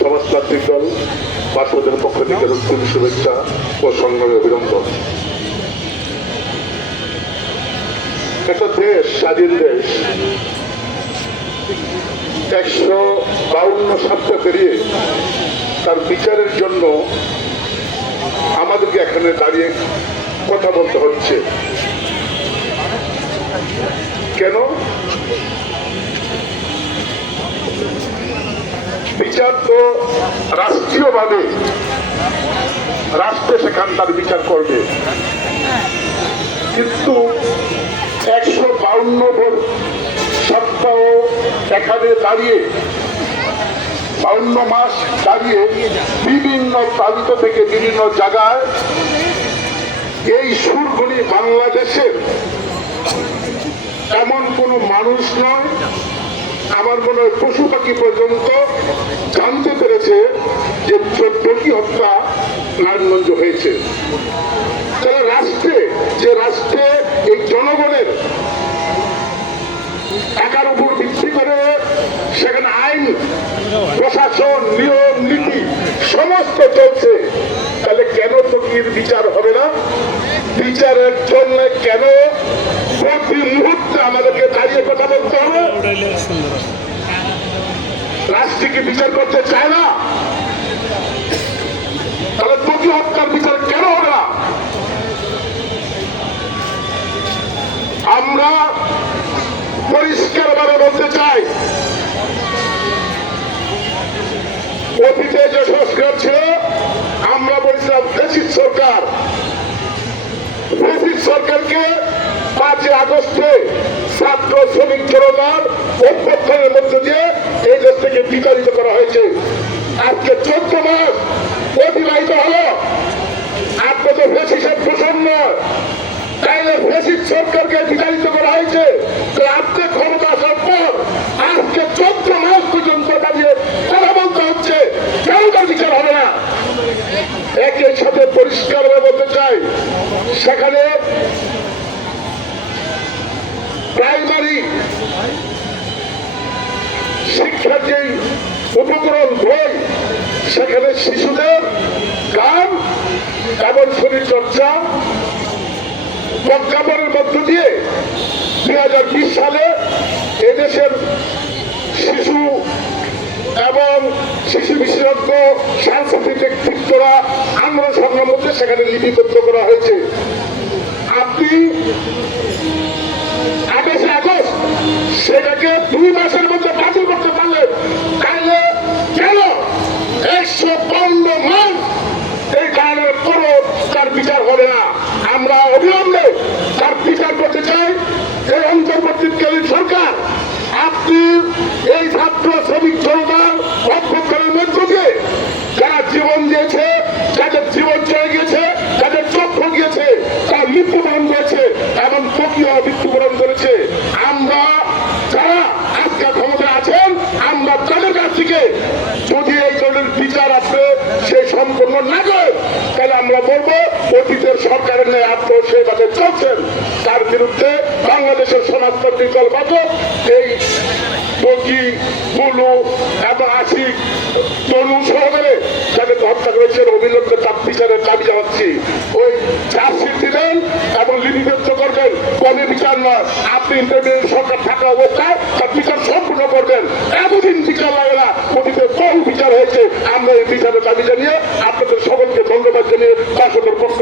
সমাজতান্ত্রিক দল বাসদের পক্ষ থেকে রক্তিম শুভেচ্ছা ও সংগ্রামী অভিনন্দন। একটা দেশ, স্বাধীন দেশ, 152 সপ্তাহ পেরিয়ে তার বিচারের জন্য আমাদেরকে এখানে দাঁড়িয়ে কথা বলতে হচ্ছে। কেন? বিচার তো রাষ্ট্রীয়ভাবে রাষ্ট্র সেখান তার বিচার করবে, কিন্তু 152 সপ্তাহ এখানে দাঁড়িয়ে 52 মাস দাঁড়িয়ে বিভিন্ন প্রান্ত থেকে বিভিন্ন জায়গায় এই সুরগুলি বাংলাদেশের এমন কোনো মানুষ নয়, আমার মনে হয় পশু পাখি পর্যন্ত জানতে পেরেছে যে 14টি হত্যা নারায়ণগঞ্জ হয়েছে। তাহলে রাষ্ট্রে, যে রাষ্ট্রে এই জনগণের টাকার উপর ভিত্তি করে সেখানে আইন প্রশাসন নিয়ম নীতি সমস্ত চলছে, তাহলে কেন ত্বকীর বিচার হবে না? বিচারের জন্য কেন প্রতি মুহূর্তে আমাদেরকে দাঁড়িয়ে কথা বলতে হবে? রাষ্ট্র কি বিচার করতে চায় না? তাহলে ত্বকী হত্যার বিচার কেন হবে না? আমরা পরিষ্কারভাবে বলতে চাই, অতীতে যে সংস্কার ছিল আমরা বলছিলাম ফ্যাসিস্ট সরকার। ফ্যাসিস্ট সরকারকে 5 আগস্টে ছাত্র শ্রমিক জনতার অভ্যুত্থানের মধ্য দিয়ে এই দেশ থেকে বিতাড়িত করা হয়েছে। আজকে 14 মাস অতিবাহিত হলো, আপনি তো ফ্যাসিস্টের প্রসন্ন, তাইলে ফ্যাসিস্ট সরকারকে বিতাড়িত করা হয়েছে, আপনি ক্ষমতা আসার পর আজকে 14 মাস পর্যন্ত দাঁড়িয়ে কথা বলতে হচ্ছে, কেন তার বিচার হবে না? একই সাথে পরিষ্কারভাবে বলতে চাই, সেখানে প্রাইমারি শিক্ষার যে উপকরণ বই, সেখানে শিশুদের গান এবং শরীর চর্চা প্রজ্ঞাপনের মধ্য দিয়ে 2020 সালে এদেশের শিশু এবং শিশু বিশেষজ্ঞ সাংস্কৃতিক ব্যক্তিত্বরা আন্দোলন সংগ্রাম মধ্যে সেখানে লিপিবদ্ধ করা হয়েছে। আপনি 28 আগস্ট সেটাকে 2 মাসের মধ্যে বাতিল করতে পারলেন, তাহলে কেন 152 মাস এই কারণের পরও তার বিচার হবে না? আমরা অবিলম্বে তার বিচার করতে চাই। এই অন্তর্বর্তীকালীন সরকার, আপনি এই ছাত্র শ্রমিক জনতার অভ্যুত্থানের মধ্য দিয়ে যারা জীবন দিয়েছে, যাদের জীবন চলে গিয়েছে, যাদের চক্ষু গিয়েছে, তার মৃত্যুবরণ করেছে এবং প্রক্রিয়া মৃত্যুবরণ করেছে, আমরা যারা আজকে ক্ষমতা আছেন, আমরা তাদের কাছ থেকে যদি এই ধরনের বিচার আপনি সেই সম্পন্ন না করেন, তাহলে আমরা বলবো অতীতের সরকারের ন্যায় আপনি সেইভাবে চলছেন। তার বিরুদ্ধে বাংলাদেশের সমাজতান্ত্রিক দল বাদক এই বগি, বুলু এবং আশিক, তনু সহকারে যাদেরকে হত্যা করেছেন অবিলম্বে তার বিচারের দাবি জানাচ্ছি। ওই চার্জশিট দিবেন এবং লিপিবদ্ধ করবেন, কবে বিচার নয়, আপনি ইন্টারমিডিয়েট সরকার থাকা অবস্থায় তার বিচার সম্পূর্ণ করবেন। এতদিন বিচার লাগে না, অতীতে বহু বিচার হয়েছে। আমরা এই বিচারের দাবি জানিয়ে আপনাদের সকলকে ধন্যবাদ জানিয়ে তার পক্ষ